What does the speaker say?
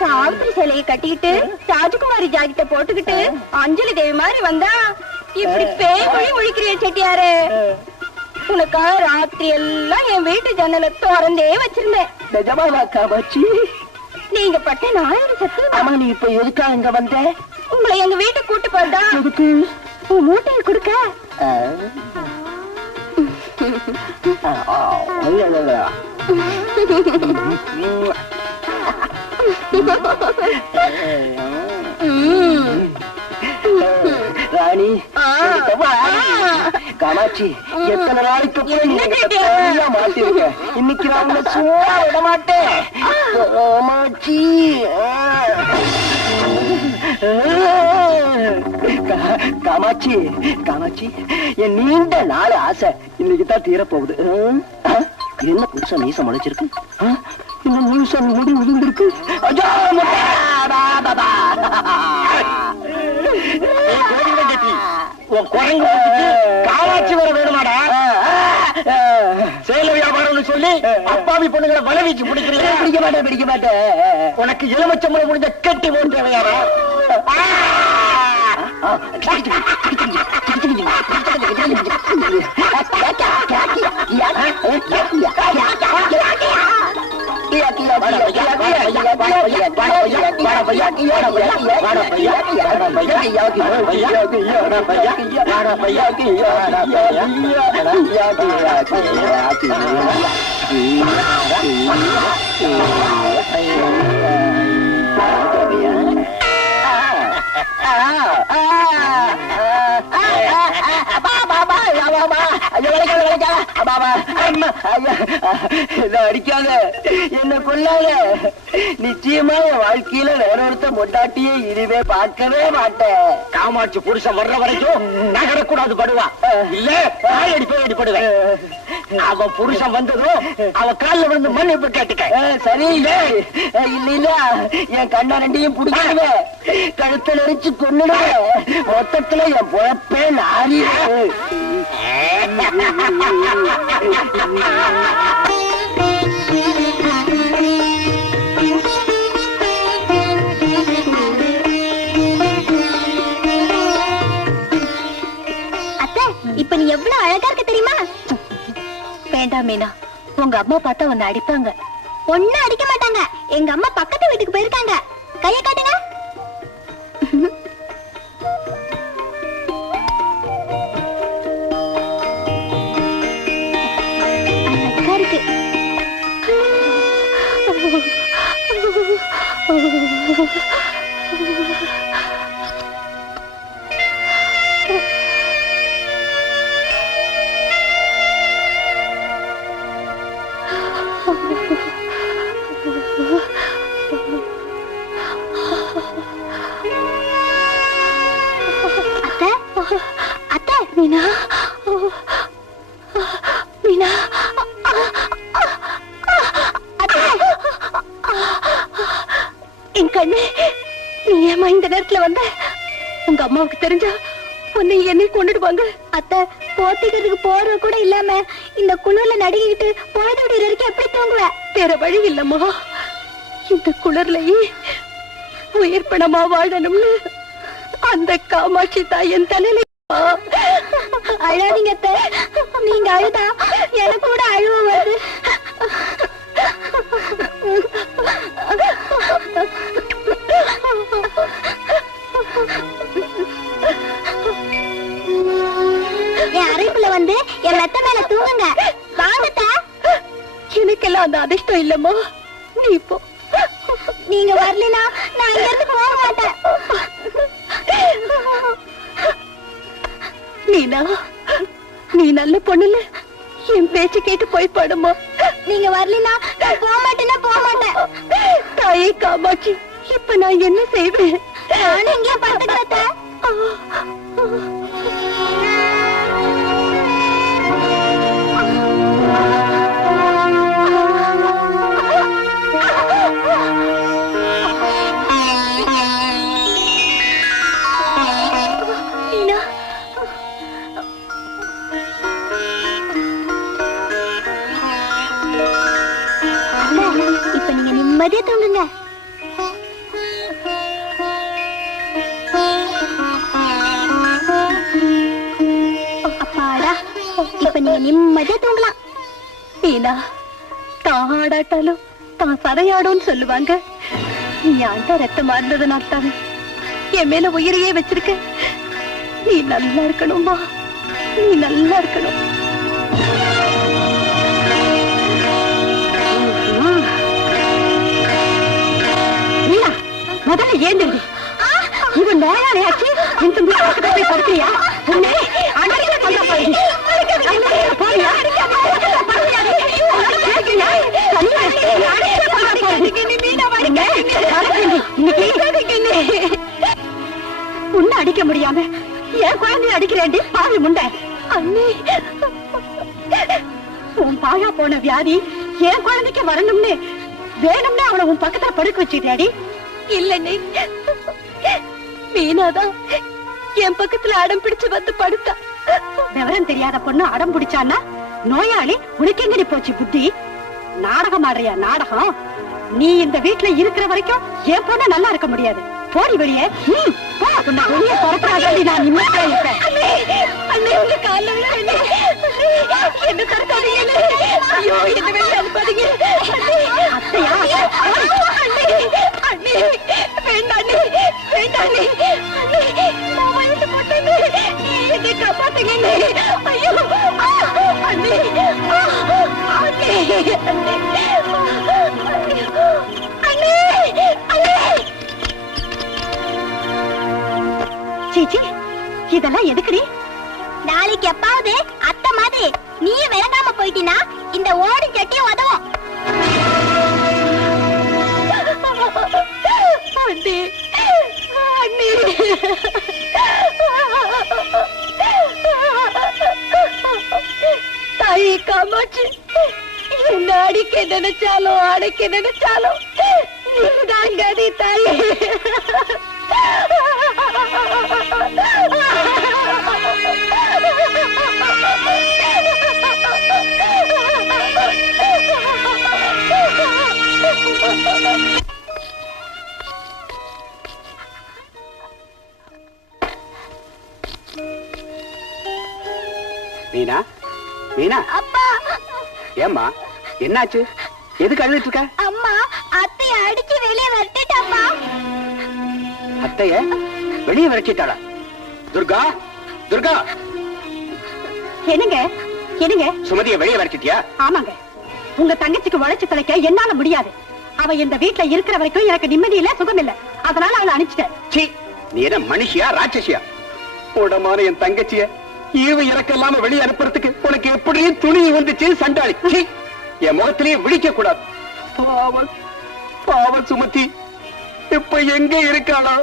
சாவித்திரி சிலையை கட்டிக்கிட்டு ராஜகுமாரி ஜாக்கெட்ட போட்டுக்கிட்டு அஞ்சலி தேவி மாதிரி வந்தா இப்படி பேய் மொழி முழிக்கிறிய செட்டியாரு. உனக்காக ராத்திரி எல்லாம் என் வீட்டு ஜன்னலை திறந்தே வச்சிருந்தேன். நிஜமாவா காமாட்சி? நீங்க பட்ட 1000 சத்து. ஆமா, நீ இப்ப எதுக்கா இங்க வந்த? உங்களை எங்க வீட்டுக்கு கூட்டு போறதா? எதுக்கு? உன் மூட்டையை கொடுக்க. ராணி காமாட்சி, எத்தனை நாளைக்கு மாட்டிருக்க, இன்னைக்கு நான் உங்களை சும்மா விட மாட்டேன் காமாட்சி. காமாட்சி காமாட்சி, என் நீண்ட நாள் ஆசை இன்னைக்கு தான் தீரப்போகுது. என்ன புதுசா மீசம் முளைச்சிருக்கு, இன்னும் முழுசா முடி விழுந்திருக்கு. காமாட்சி வர வேணுமாடா? சேல வியாபாரம் சொல்லி அப்பாவி பொண்ணுங்களை வலை வீச்சு பிடிக்கிறீங்க. பிடிக்க மாட்டேன். உனக்கு எலுமிச்சம்பழம் முடிஞ்ச கட்டி போட்டு தேவையாரா? அடிக்காத, என்ன கொள்ளாத. நிச்சயமா என் வாழ்க்கையில வேற ஒருத்த மொட்டாட்டியே இனிமே பார்க்கவே மாட்டேன். காமாட்சி புருஷன் வர்ற வரைக்கும் நகரக்கூடாது படுவா, இல்ல அடிப்படுவேன். அவன் புருஷன் வந்ததும் அவ காலில் விழுந்து மன்னிப்பு கேட்டுக்க. சரி இல்ல இல்ல, என் கண்ணா ரெண்டையும் புடிச்சிடுவேன், கழுத்தை நெரிச்சு கொன்னுடுவேன். மொத்தத்துல என் பொழப்பே நாரி. அத்தை, இப்ப நீ எவ்வளவு அழகா இருக்க தெரியுமா? வேண்டாம் மீனா, உங்க அம்மா பார்த்தா உன்னை அடிப்பாங்க. ஒன்னும் அடிக்க மாட்டாங்க. எங்க அம்மா பக்கத்து வீட்டுக்கு போயிருக்காங்க. கையை காட்டுங்க. அத்தை, மீனா, மீனா, என் கண்ணு, நீ ஏமா இந்த நேரத்துல வந்த? உங்க அம்மாவுக்கு தெரிஞ்சா உன்னை என்னை கொண்டுடுவாங்க. அத்தை, போத்திக்கிறதுக்கு போற கூட இல்லாம இந்த குளிர்ல நடுங்கிட்டு பொழுது விடுற வரைக்கும் எப்படி தூங்குவேன்? வேற வழி இல்லம்மா. இந்த குளிர்லயே உயிர் பணமா வாழணும்னு அந்த காமாட்சி தாய் என் தலையில. அழாதீங்க அத்தை, நீங்க அழுதா எனக்கு கூட அழுவ வருது. என் அறைக்குள்ள வந்து என் மெத்த மேல தூங்குங்க. வாங்கத்த. எனக்கெல்லாம் அந்த அதிர்ஷ்டம் இல்லம்மா. நீ போ. நீங்க வரலனா நான் இங்க இருந்து போக மாட்டேன். மீனா, நீ நல்ல பொண்ணுல என் பேச்சு கேட்டு போய் படுமா. நீங்க வரலனா நான் போக மாட்டேன்னா போக மாட்டேன். தாயே காமாட்சி, இப்ப நான் என்ன செய்வேன்? நானும் இங்கே படுத்துக்கிறேன். நிம்மதியா தூங்குங்க. அப்பாடா, இப்ப நீங்க நிம்மதியா தூங்கலாம். மீனா, தான் ஆடாட்டாலும் தான் சதையாடும் சொல்லுவாங்க. நீ அந்த ரத்தமா இருந்ததுனால தானே என் மேல உயிரையே வச்சிருக்க. நீ நல்லா இருக்கணும்மா, நீ நல்லா இருக்கணும். மீனா, முதல்ல ஏந்திருடி. இவன் நோயாளியாச்சு இந்த போய் படுக்கிறியா? உன்னை அடக்க கொள்ள போய் போறியா? உன்னை அடிக்க முடியாம என் குழந்தைய அடிக்கிறேன் பாவி முண்டை. அண்ணே, உன் பாழா போன வியாதி என் குழந்தைக்கு வரணும்னு வேணும்னு அவளை உன் பக்கத்துல படுக்க வச்சுட்டியாடி? இல்லண்ணே, மீனாதான் என் பக்கத்துல அடம் பிடிச்சு வந்து படுத்தா. விவரம் தெரியாத பொண்ணு அடம் பிடிச்சான்னா நோயாளி உனக்கு எங்கடி போச்சு புத்தி? நாடகம் ஆடுறியா நாடகம்? நீ இந்த வீட்டுல இருக்கிற வரைக்கும் என் பொண்ணு நல்லா இருக்க முடியாது. போடி வெளியே. வெளியே புறப்படாதடி, நான் நிம்மதியா இருப்பேன். என்ன தடுக்காதீங்க. ஐயோ, என்ன வெளியே அனுப்பாதீங்க. அத்தையா? அண்ணே, வேண்டாண்ணே, வேண்டாண்ணே. நான் வயசு போட்டேன்னு என்னை காப்பாத்துங்க. ஐயோ, அண்ணே, சீச்சி, இதெல்லாம் எதுக்குடி? நாளைக்கு எப்பாவது அத்தை மாதிரி நீயும் விளங்காம போயிட்டீனா இந்த ஓடி சட்டியும் உதவும். அண்ணே, அண்ணே, தாயே காமாட்சி, என்ன அடிக்க நினைச்சாலும் அடைக்க நினைச்சாலும் நீதாங்க நீ தாயே. மீனா, மீனா. அப்பா. ஏம்மா, என்னாச்சு? எதுக்கு அழுதுட்டு இருக்க? அம்மா அத்தைய அடிச்சு வெளியே வரட்டிட்டாப்பா. அத்தைய வெளியே விரட்டிட்டாளா? துர்கா, துர்கா. என்னங்க, என்னங்க? சுமதியை வெளியே விரட்டிட்டியா? ஆமாங்க, உங்க தங்கச்சிக்கு உழைச்சு தலைக்க என்னால முடியாது. அவ இந்த வீட்டுல இருக்கிற வரைக்கும் எனக்கு நிம்மதி இல்ல, சுகம் இல்ல. அதனால அவளை அனுப்பிச்சிட்டேன். சீ, நீ என்ன மனுஷியா ராட்சசியா? உடமான என் தங்கச்சிய ஈவு இறக்கலாம வெளியே அனுப்புறதுக்கு உனக்கு எப்படியும் துணி வந்துச்சு சண்டாளி. சீ, என் முகத்திலேயே விழிக்க கூடாது. பாவம், பாவம் சுமதி இப்ப எங்க இருக்காளோ?